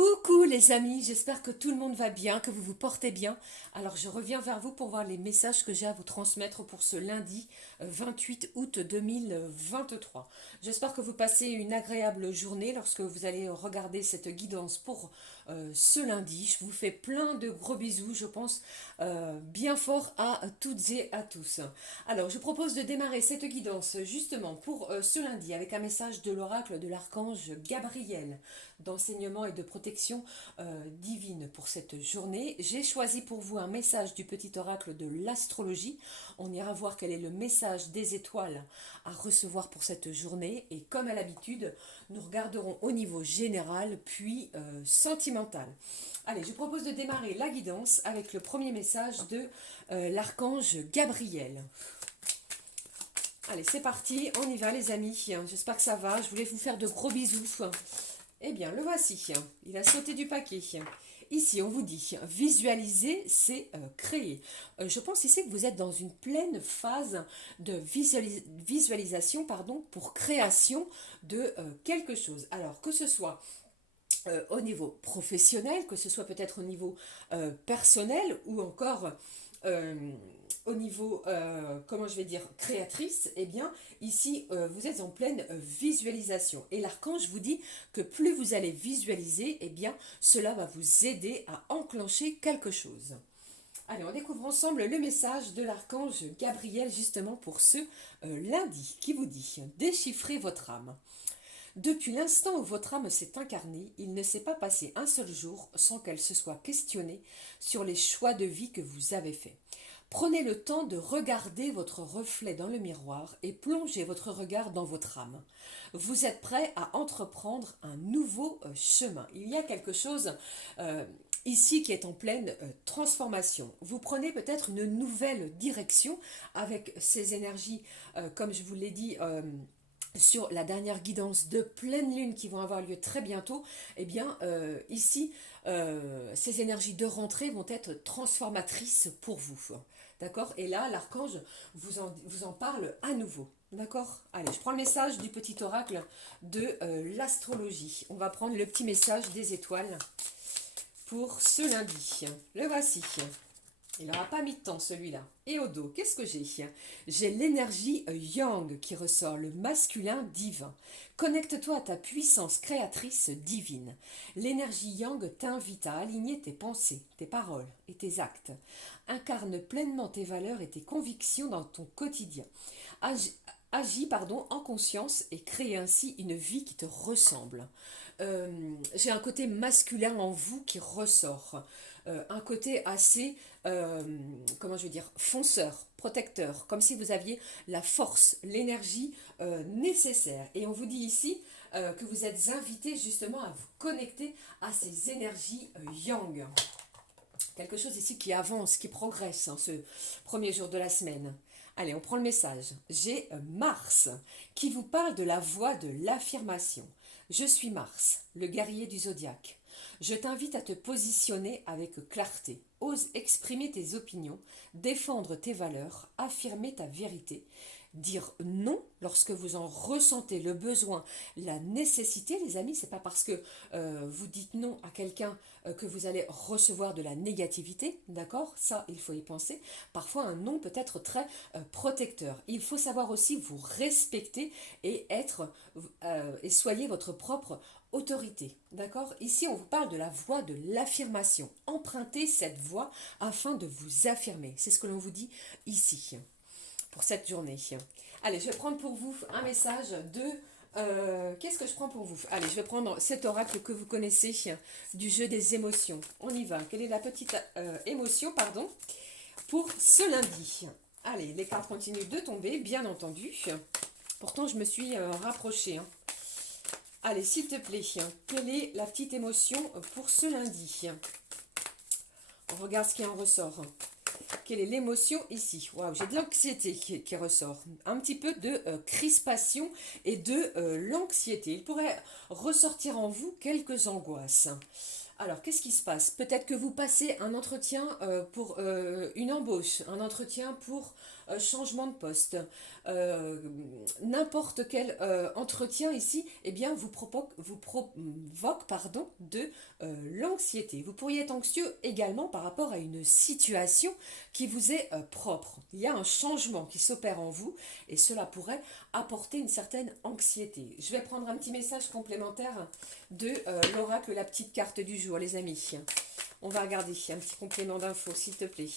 Coucou les amis, j'espère que tout le monde va bien, que vous vous portez bien. Alors je reviens vers vous pour voir les messages que j'ai à vous transmettre pour ce lundi 28 août 2023. J'espère que vous passez une agréable journée lorsque vous allez regarder cette guidance pour ce lundi. Je vous fais plein de gros bisous, je pense bien fort à toutes et à tous. Alors je propose de démarrer cette guidance justement pour ce lundi avec un message de l'oracle de l'archange Gabriel d'enseignement et de protection divine pour cette journée. J'ai choisi pour vous un message du petit oracle de l'astrologie. On ira voir quel est le message des étoiles à recevoir pour cette journée. Et comme à l'habitude, nous regarderons au niveau général puis sentimental. Allez, je propose de démarrer la guidance avec le premier message de l'archange Gabriel. Allez, c'est parti, on y va les amis. J'espère que ça va. Je voulais vous faire de gros bisous. Eh bien, le voici. Il a sauté du paquet. Ici, on vous dit, visualiser, c'est créer. Je pense ici que vous êtes dans une pleine phase de visualisation pour création de quelque chose. Alors, que ce soit au niveau professionnel, que ce soit peut-être au niveau personnel ou encore euh, au niveau, comment je vais dire, créatrice, eh bien, ici, vous êtes en pleine visualisation. Et l'archange vous dit que plus vous allez visualiser, eh bien, cela va vous aider à enclencher quelque chose. Allez, on découvre ensemble le message de l'archange Gabriel, justement pour ce lundi, qui vous dit « Déchiffrez votre âme ». Depuis l'instant où votre âme s'est incarnée, il ne s'est pas passé un seul jour sans qu'elle se soit questionnée sur les choix de vie que vous avez faits. Prenez le temps de regarder votre reflet dans le miroir et plongez votre regard dans votre âme. Vous êtes prêt à entreprendre un nouveau chemin. Il y a quelque chose ici qui est en pleine transformation. Vous prenez peut-être une nouvelle direction avec ces énergies, comme je vous l'ai dit, sur la dernière guidance de pleine lune qui vont avoir lieu très bientôt, eh bien ici, ces énergies de rentrée vont être transformatrices pour vous. D'accord. Et là, l'archange vous en parle à nouveau. D'accord. Allez, je prends le message du petit oracle de l'astrologie. On va prendre le petit message des étoiles pour ce lundi. Le voici. Il n'aura pas mis de temps celui-là. Et au dos, qu'est-ce que j'ai? J'ai l'énergie yang qui ressort, le masculin divin. Connecte-toi à ta puissance créatrice divine. L'énergie yang t'invite à aligner tes pensées, tes paroles et tes actes. Incarne pleinement tes valeurs et tes convictions dans ton quotidien. Agis en conscience et crée ainsi une vie qui te ressemble. J'ai un côté masculin en vous qui ressort. Un côté assez, comment je veux dire, fonceur, protecteur, comme si vous aviez la force, l'énergie nécessaire. Et on vous dit ici que vous êtes invité justement à vous connecter à ces énergies yang. Quelque chose ici qui avance, qui progresse ce premier jour de la semaine. Allez, on prend le message. J'ai Mars qui vous parle de la voie de l'affirmation. Je suis Mars, le guerrier du zodiaque. Je t'invite à te positionner avec clarté. Ose exprimer tes opinions, défendre tes valeurs, affirmer ta vérité. Dire non lorsque vous en ressentez le besoin, la nécessité, les amis, c'est pas parce que vous dites non à quelqu'un que vous allez recevoir de la négativité, d'accord? Ça, il faut y penser. Parfois, un non peut être très protecteur. Il faut savoir aussi vous respecter et être et soyez votre propre autorité, d'accord? Ici, on vous parle de la voie de l'affirmation. Empruntez cette voie afin de vous affirmer. C'est ce que l'on vous dit ici pour cette journée. Allez, je vais prendre pour vous un message de... qu'est-ce que je prends pour vous? Allez, je vais prendre cet oracle que vous connaissez du jeu des émotions. On y va. Quelle est la petite émotion, pardon, pour ce lundi? Allez, les cartes continuent de tomber, bien entendu. Pourtant, je me suis rapprochée. Allez, s'il te plaît, quelle est la petite émotion pour ce lundi? On regarde ce qui en ressort. Quelle est l'émotion ici? Waouh, j'ai de l'anxiété qui ressort. Un petit peu de crispation et de l'anxiété. Il pourrait ressortir en vous quelques angoisses. Alors, qu'est-ce qui se passe? Peut-être que vous passez un entretien pour une embauche, un entretien pour changement de poste, n'importe quel entretien ici, eh bien, vous provoque pardon, de l'anxiété. Vous pourriez être anxieux également par rapport à une situation qui vous est propre. Il y a un changement qui s'opère en vous et cela pourrait apporter une certaine anxiété. Je vais prendre un petit message complémentaire de l'oracle, la petite carte du jour, les amis. On va regarder un petit complément d'infos, s'il te plaît.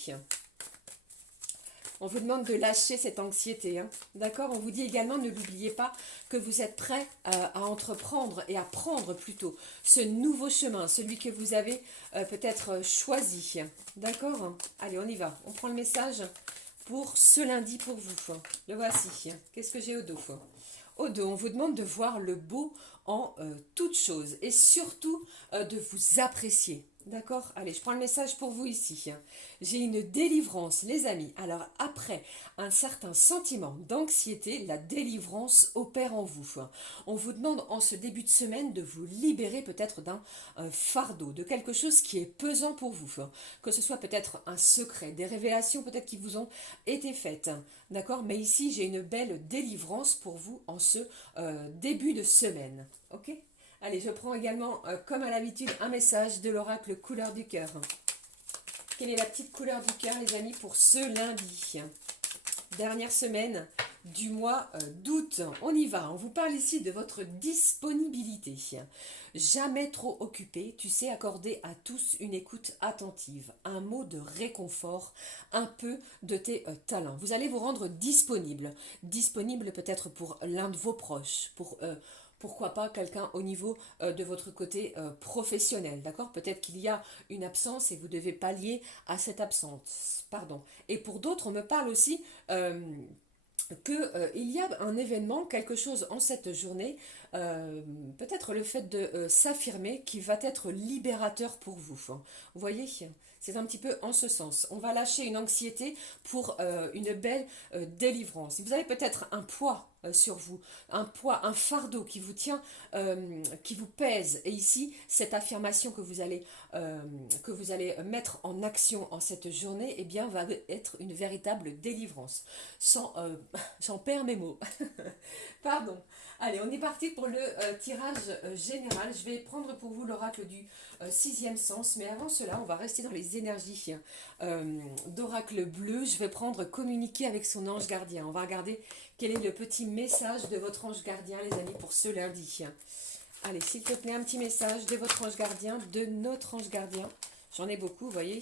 On vous demande de lâcher cette anxiété, hein. D'accord? On vous dit également, ne l'oubliez pas, que vous êtes prêt à entreprendre et à prendre plutôt ce nouveau chemin, celui que vous avez peut-être choisi. D'accord? Allez, on y va. On prend le message pour ce lundi pour vous. Le voici. Qu'est-ce que j'ai au dos? Au dos, on vous demande de voir le beau en toutes choses et surtout de vous apprécier. D'accord? Allez, je prends le message pour vous ici. J'ai une délivrance, les amis. Alors, après un certain sentiment d'anxiété, la délivrance opère en vous. On vous demande en ce début de semaine de vous libérer peut-être d'un fardeau, de quelque chose qui est pesant pour vous. Que ce soit peut-être un secret, des révélations peut-être qui vous ont été faites. D'accord? Mais ici, j'ai une belle délivrance pour vous en ce début de semaine. Ok? Allez, je prends également, comme à l'habitude, un message de l'oracle couleur du cœur. Quelle est la petite couleur du cœur, les amis, pour ce lundi? Dernière semaine du mois d'août. On y va. On vous parle ici de votre disponibilité. Jamais trop occupé, tu sais accorder à tous une écoute attentive, un mot de réconfort, un peu de tes talents. Vous allez vous rendre disponible. Disponible peut-être pour l'un de vos proches, pour pourquoi pas quelqu'un au niveau de votre côté professionnel, d'accord? Peut-être qu'il y a une absence et vous devez pallier à cette absence, pardon. Et pour d'autres, on me parle aussi qu'il y a un événement, quelque chose en cette journée, peut-être le fait de s'affirmer qui va être libérateur pour vous. Vous voyez, c'est un petit peu en ce sens. On va lâcher une anxiété pour une belle délivrance. Vous avez peut-être un poids sur vous, un poids, un fardeau qui vous tient, qui vous pèse. Et ici, cette affirmation que vous allez mettre en action en cette journée, eh bien, va être une véritable délivrance. J'en perds mes mots. Pardon. Allez, on est parti pour le tirage général. Je vais prendre pour vous l'oracle du sixième sens. Mais avant cela, on va rester dans les énergies d'oracle bleu. Je vais prendre communiquer avec son ange gardien. On va regarder quel est le petit message de votre ange gardien, les amis, pour ce lundi. Allez, s'il te plaît, un petit message de votre ange gardien, de notre ange gardien. J'en ai beaucoup, vous voyez.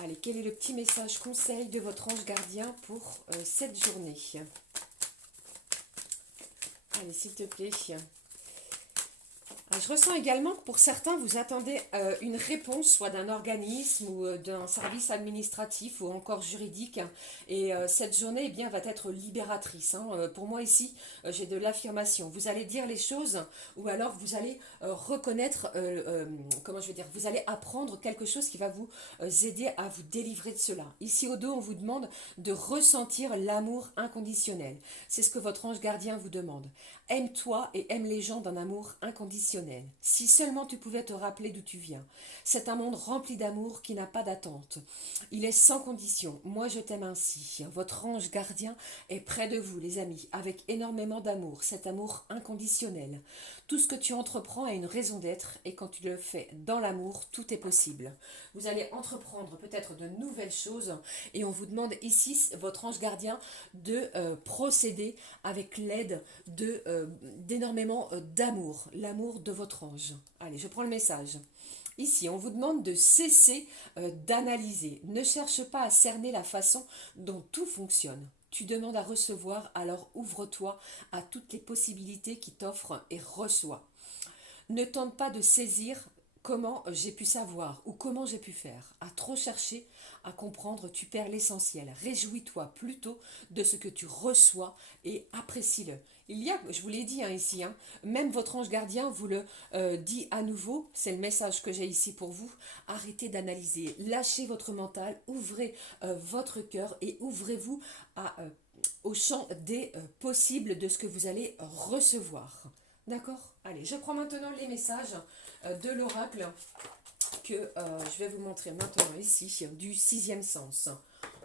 Allez, quel est le petit message conseil de votre ange gardien pour cette journée? Allez, s'il te plaît. Je ressens également que pour certains, vous attendez une réponse, soit d'un organisme ou d'un service administratif ou encore juridique. Et cette journée eh bien, va être libératrice. Pour moi ici, j'ai de l'affirmation. Vous allez dire les choses ou alors vous allez reconnaître, comment je vais dire, vous allez apprendre quelque chose qui va vous aider à vous délivrer de cela. Ici au dos, on vous demande de ressentir l'amour inconditionnel. C'est ce que votre ange gardien vous demande. Aime-toi et aime les gens d'un amour inconditionnel. Si seulement tu pouvais te rappeler d'où tu viens. C'est un monde rempli d'amour qui n'a pas d'attente. Il est sans condition. Moi, je t'aime ainsi. Votre ange gardien est près de vous, les amis, avec énormément d'amour, cet amour inconditionnel. Tout ce que tu entreprends a une raison d'être et quand tu le fais dans l'amour, tout est possible. Vous allez entreprendre peut-être de nouvelles choses et on vous demande ici, votre ange gardien, de procéder avec l'aide d'énormément d'amour, l'amour de votre ange. Allez, je prends le message. Ici, on vous demande de cesser d'analyser. Ne cherche pas à cerner la façon dont tout fonctionne. Tu demandes à recevoir, alors ouvre-toi à toutes les possibilités qui t'offrent et reçois. Ne tente pas de saisir comment j'ai pu savoir ou comment j'ai pu faire. À trop chercher, à comprendre, tu perds l'essentiel. Réjouis-toi plutôt de ce que tu reçois et apprécie-le. Il y a, je vous l'ai dit ici, même votre ange gardien vous le dit à nouveau, c'est le message que j'ai ici pour vous, arrêtez d'analyser, lâchez votre mental, ouvrez votre cœur et ouvrez-vous au champ des possibles de ce que vous allez recevoir. D'accord? Allez, je prends maintenant les messages de l'oracle que je vais vous montrer maintenant ici, du sixième sens.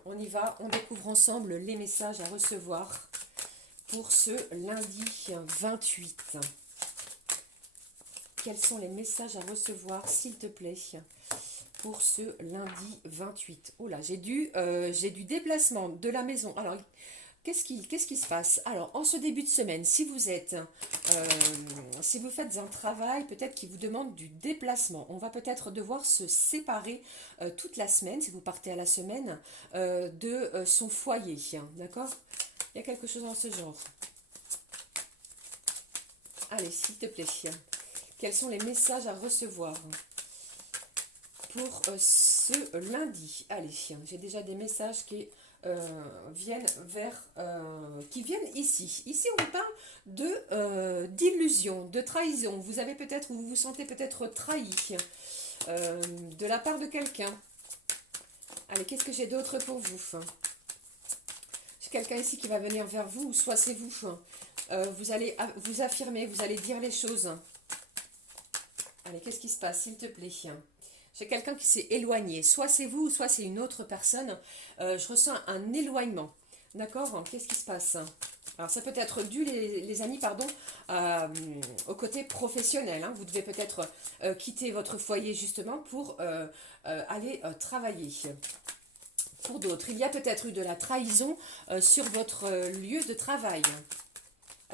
On y va, on découvre ensemble les messages à recevoir pour ce lundi 28. Quels sont les messages à recevoir, s'il te plaît, pour ce lundi 28? Oh là, j'ai du déplacement de la maison. Alors, qu'est-ce qui se passe? Alors, en ce début de semaine, si vous faites un travail peut-être qui vous demande du déplacement, on va peut-être devoir se séparer toute la semaine, si vous partez à la semaine, de son foyer, d'accord? Il y a quelque chose dans ce genre. Allez, s'il te plaît. Quels sont les messages à recevoir pour ce lundi? Allez, j'ai déjà des messages qui viennent ici. Ici, on parle d'illusion, de trahison. Vous avez peut-être, ou vous vous sentez peut-être trahi de la part de quelqu'un. Allez, qu'est-ce que j'ai d'autre pour vous? J'ai quelqu'un ici qui va venir vers vous, ou soit c'est vous. Vous allez vous affirmer, vous allez dire les choses. Allez, qu'est-ce qui se passe, s'il te plaît? J'ai quelqu'un qui s'est éloigné. Soit c'est vous, soit c'est une autre personne. Je ressens un éloignement. D'accord? Qu'est-ce qui se passe? Alors, ça peut être dû, les amis, pardon, au côté professionnel. Vous devez peut-être quitter votre foyer, justement, pour aller travailler. Pour d'autres, il y a peut-être eu de la trahison sur votre lieu de travail.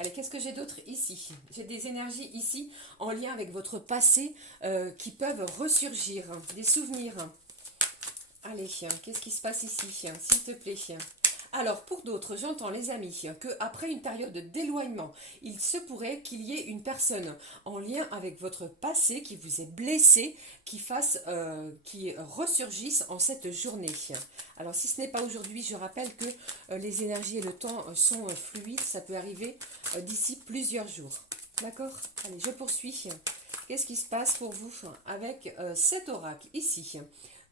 Allez, qu'est-ce que j'ai d'autre ici? J'ai des énergies ici en lien avec votre passé qui peuvent ressurgir, des souvenirs. Allez, qu'est-ce qui se passe ici, s'il te plaît? Alors, pour d'autres, j'entends, les amis, qu'après une période d'éloignement, il se pourrait qu'il y ait une personne en lien avec votre passé qui vous ait blessé, qui ressurgisse en cette journée. Alors, si ce n'est pas aujourd'hui, je rappelle que les énergies et le temps sont fluides, ça peut arriver d'ici plusieurs jours. D'accord? Allez, je poursuis. Qu'est-ce qui se passe pour vous avec cet oracle ici?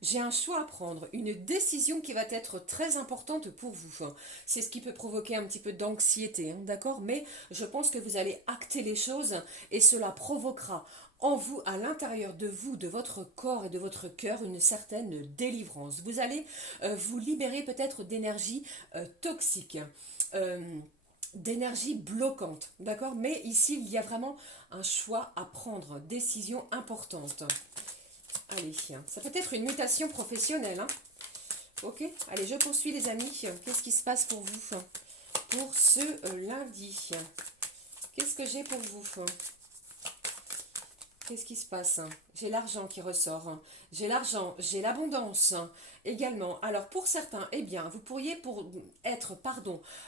J'ai un choix à prendre, une décision qui va être très importante pour vous. C'est ce qui peut provoquer un petit peu d'anxiété, d'accord? Mais je pense que vous allez acter les choses et cela provoquera en vous, à l'intérieur de vous, de votre corps et de votre cœur, une certaine délivrance. Vous allez vous libérer peut-être d'énergie toxique. D'énergie bloquante, d'accord? Mais ici, il y a vraiment un choix à prendre, décision importante. Allez, ça peut être une mutation professionnelle. Ok, allez, je poursuis les amis. Qu'est-ce qui se passe pour vous pour ce lundi? Qu'est-ce que j'ai pour vous? Qu'est-ce qui se passe? J'ai l'argent qui ressort. J'ai l'argent, j'ai l'abondance également. Alors pour certains, eh bien, vous pourriez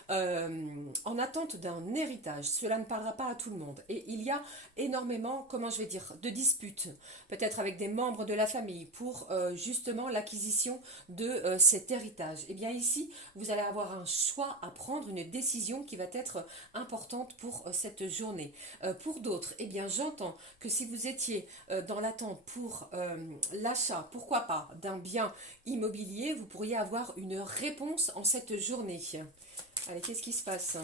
en attente d'un héritage. Cela ne parlera pas à tout le monde. Et il y a énormément, comment je vais dire, de disputes, peut-être avec des membres de la famille, pour justement l'acquisition de cet héritage. Eh bien ici, vous allez avoir un choix à prendre, une décision qui va être importante pour cette journée. Pour d'autres, eh bien, j'entends que si vous étiez dans l'attente pour l'achat, pourquoi pas, d'un bien immobilier, vous pourriez avoir une réponse en cette journée. Allez, qu'est-ce qui se passe?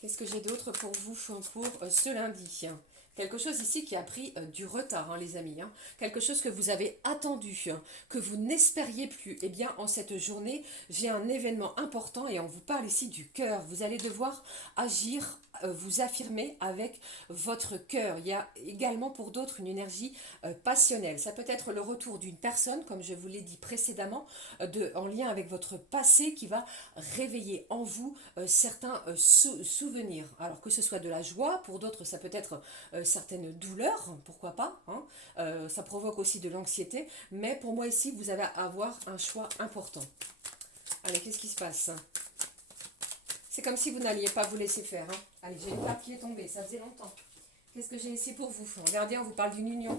Qu'est-ce que j'ai d'autre pour vous pour ce lundi? Quelque chose ici qui a pris du retard, les amis. Quelque chose que vous avez attendu, que vous n'espériez plus. Eh bien, en cette journée, j'ai un événement important et on vous parle ici du cœur. Vous allez devoir agir, vous affirmer avec votre cœur. Il y a également pour d'autres une énergie passionnelle. Ça peut être le retour d'une personne, comme je vous l'ai dit précédemment, en lien avec votre passé qui va réveiller en vous certains souvenirs. Alors que ce soit de la joie, pour d'autres ça peut être certaines douleurs, pourquoi pas, ça provoque aussi de l'anxiété, mais pour moi ici vous allez avoir un choix important. Allez, qu'est-ce qui se passe? C'est comme si vous n'alliez pas vous laisser faire. Allez, j'ai une carte qui est tombée, ça faisait longtemps. Qu'est-ce que j'ai ici pour vous? Regardez, on vous parle d'une union.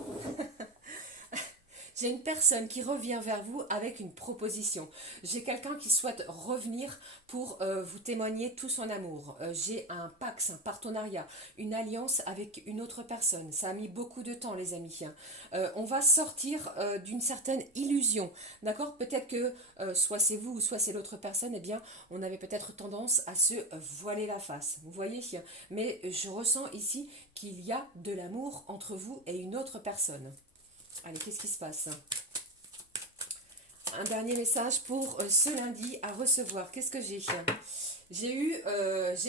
J'ai une personne qui revient vers vous avec une proposition. J'ai quelqu'un qui souhaite revenir pour vous témoigner tout son amour. J'ai un pax, un partenariat, une alliance avec une autre personne. Ça a mis beaucoup de temps, les amis. On va sortir d'une certaine illusion. D'accord? Peut-être que soit c'est vous ou soit c'est l'autre personne, eh bien, on avait peut-être tendance à se voiler la face. Vous voyez? Mais je ressens ici qu'il y a de l'amour entre vous et une autre personne. Allez, qu'est-ce qui se passe? Un dernier message pour ce lundi à recevoir. Qu'est-ce que j'ai? J'ai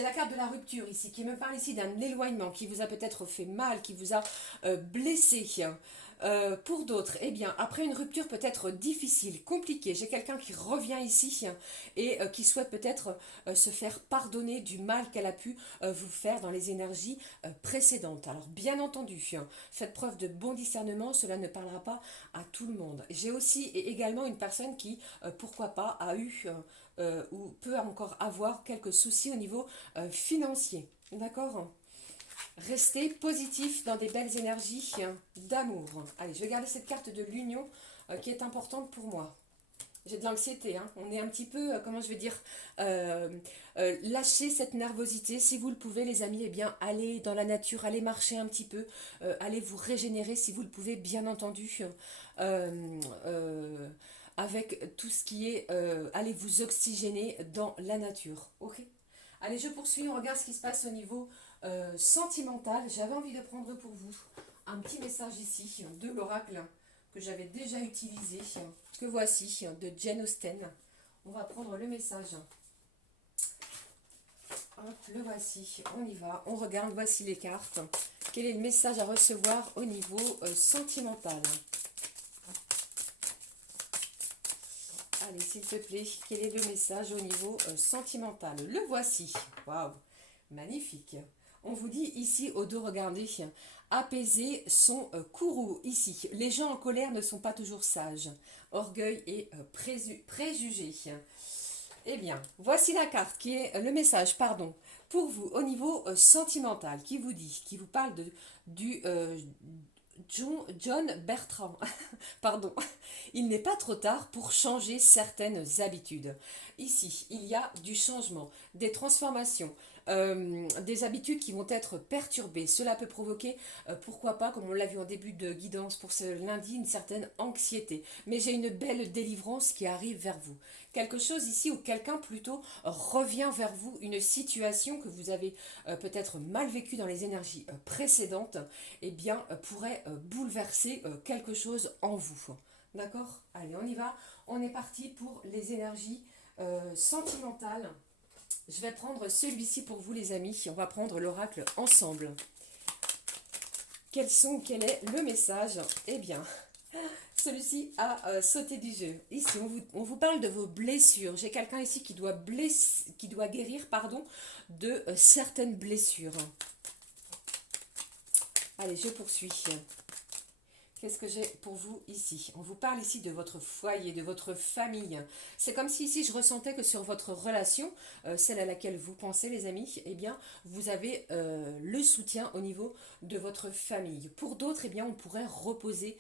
la carte de la rupture ici, qui me parle ici d'un éloignement qui vous a peut-être fait mal, qui vous a blessé. Pour d'autres, eh bien, après une rupture peut-être difficile, compliquée, j'ai quelqu'un qui revient ici et qui souhaite peut-être se faire pardonner du mal qu'elle a pu vous faire dans les énergies précédentes. Alors, bien entendu, faites preuve de bon discernement, cela ne parlera pas à tout le monde. J'ai aussi et également une personne qui, pourquoi pas, a eu ou peut encore avoir quelques soucis au niveau financier. D'accord? Restez positif dans des belles énergies d'amour. Allez, je vais garder cette carte de l'union qui est importante pour moi. J'ai de l'anxiété, hein. On est un petit peu, comment je vais dire, lâchez cette nervosité. Si vous le pouvez, les amis, eh bien, allez dans la nature, allez marcher un petit peu, allez vous régénérer si vous le pouvez, bien entendu. Euh, euh, avec tout ce qui est, allez vous oxygéner dans la nature. Ok? Allez, je poursuis, on regarde ce qui se passe au niveau sentimental. J'avais envie de prendre pour vous un petit message ici de l'oracle que j'avais déjà utilisé, que voici, de Jane Austen. On va prendre le message. Hop, le voici, on y va, on regarde, voici les cartes. Quel est le message à recevoir au niveau sentimental? Allez, s'il te plaît, quel est le message au niveau sentimental? Le voici. Waouh, magnifique. On vous dit ici au dos, regardez, apaiser son courroux ici. Les gens en colère ne sont pas toujours sages. Orgueil et préjugés. Eh bien, voici la carte qui est le message, pardon, pour vous au niveau sentimental, qui vous dit, qui vous parle du John Bertrand. Pardon. Il n'est pas trop tard pour changer certaines habitudes. Ici, il y a du changement, des transformations, des habitudes qui vont être perturbées. Cela peut provoquer, pourquoi pas, comme on l'a vu en début de guidance pour ce lundi, une certaine anxiété. Mais j'ai une belle délivrance qui arrive vers vous. Quelque chose ici où quelqu'un plutôt revient vers vous, une situation que vous avez peut-être mal vécue dans les énergies précédentes, eh bien, pourrait bouleverser quelque chose en vous. D'accord? Allez, on y va. On est parti pour les énergies sentimentales. Je vais prendre celui-ci pour vous, les amis. On va prendre l'oracle ensemble. Quel est le message? Eh bien, celui-ci a sauté du jeu. Ici, on vous parle de vos blessures. J'ai quelqu'un ici qui doit guérir, pardon, de certaines blessures. Allez, je poursuis. Qu'est-ce que j'ai pour vous ici? On vous parle ici de votre foyer, de votre famille. C'est comme si ici je ressentais que sur votre relation, celle à laquelle vous pensez les amis, eh bien vous avez le soutien au niveau de votre famille. Pour d'autres, eh bien on pourrait reposer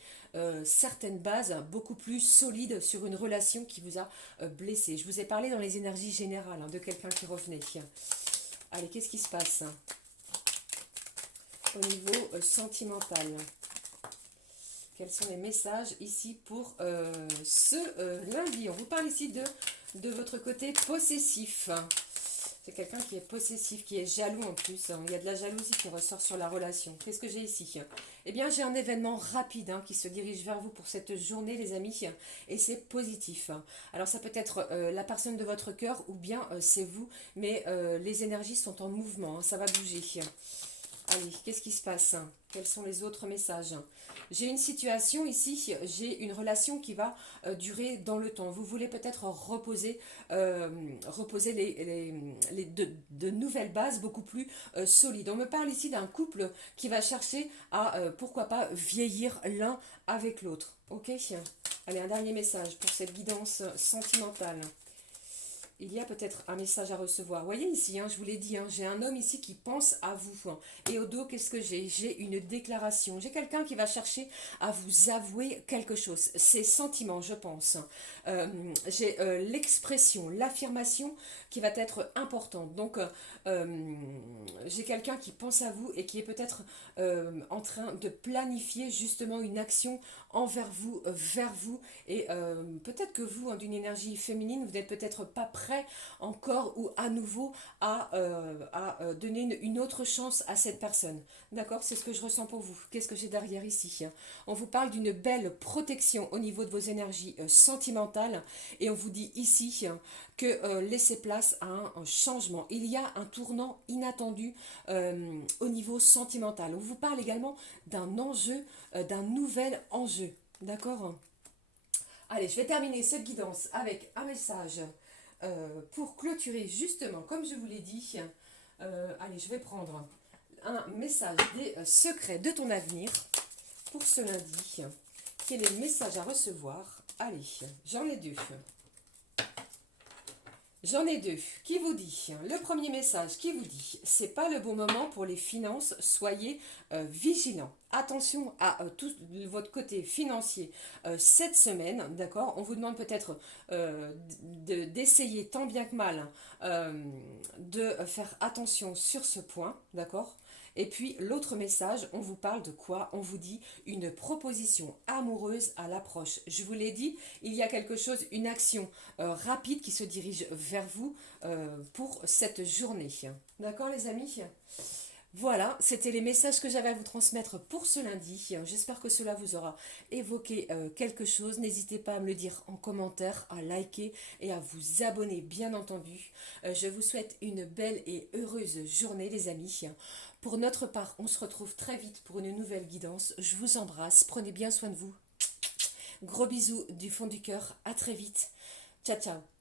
certaines bases beaucoup plus solides sur une relation qui vous a blessé. Je vous ai parlé dans les énergies générales de quelqu'un qui revenait. Allez, qu'est-ce qui se passe au niveau sentimental? Quels sont les messages ici pour ce lundi? On vous parle ici de votre côté possessif. C'est quelqu'un qui est possessif, qui est jaloux en plus. Il y a de la jalousie qui ressort sur la relation. Qu'est-ce que j'ai ici? Eh bien, j'ai un événement rapide qui se dirige vers vous pour cette journée, les amis. Et c'est positif. Alors, ça peut être la personne de votre cœur ou bien c'est vous. Mais les énergies sont en mouvement. Ça va bouger. Allez, qu'est-ce qui se passe? Quels sont les autres messages? J'ai une situation ici, j'ai une relation qui va durer dans le temps. Vous voulez peut-être reposer de nouvelles bases beaucoup plus solides. On me parle ici d'un couple qui va chercher à, pourquoi pas, vieillir l'un avec l'autre. Ok? Allez, un dernier message pour cette guidance sentimentale. Il y a peut-être un message à recevoir. Vous voyez ici, je vous l'ai dit, j'ai un homme ici qui pense à vous. Et au dos, qu'est-ce que j'ai? J'ai une déclaration. J'ai quelqu'un qui va chercher à vous avouer quelque chose. Ses sentiments, je pense. J'ai l'expression, l'affirmation qui va être importante. Donc, j'ai quelqu'un qui pense à vous et qui est peut-être en train de planifier justement une action envers vous, vers vous. Et peut-être que vous, d'une énergie féminine, vous n'êtes peut-être pas prêt prêt encore ou à nouveau à donner une autre chance à cette personne. D'accord? C'est ce que je ressens pour vous. Qu'est-ce que j'ai derrière ici? On vous parle d'une belle protection au niveau de vos énergies sentimentales et on vous dit ici que laissez place à un changement. Il y a un tournant inattendu au niveau sentimental. On vous parle également d'un enjeu, d'un nouvel enjeu. D'accord? Allez, je vais terminer cette guidance avec un message pour clôturer justement, comme je vous l'ai dit. Allez, je vais prendre un message des secrets de ton avenir pour ce lundi. Quel est le message à recevoir? Allez, j'en ai deux. J'en ai deux. Qui vous dit? Le premier message qui vous dit, c'est pas le bon moment pour les finances, soyez vigilants. Attention à tout votre côté financier cette semaine, d'accord? On vous demande peut-être d'essayer tant bien que mal de faire attention sur ce point, d'accord? Et puis l'autre message, on vous parle de quoi? On vous dit une proposition amoureuse à l'approche. Je vous l'ai dit, il y a quelque chose, une action rapide qui se dirige vers vous pour cette journée. D'accord les amis? Voilà, c'était les messages que j'avais à vous transmettre pour ce lundi. J'espère que cela vous aura évoqué quelque chose. N'hésitez pas à me le dire en commentaire, à liker et à vous abonner, bien entendu. Je vous souhaite une belle et heureuse journée, les amis. Pour notre part, on se retrouve très vite pour une nouvelle guidance. Je vous embrasse, prenez bien soin de vous. Gros bisous du fond du cœur, à très vite. Ciao, ciao.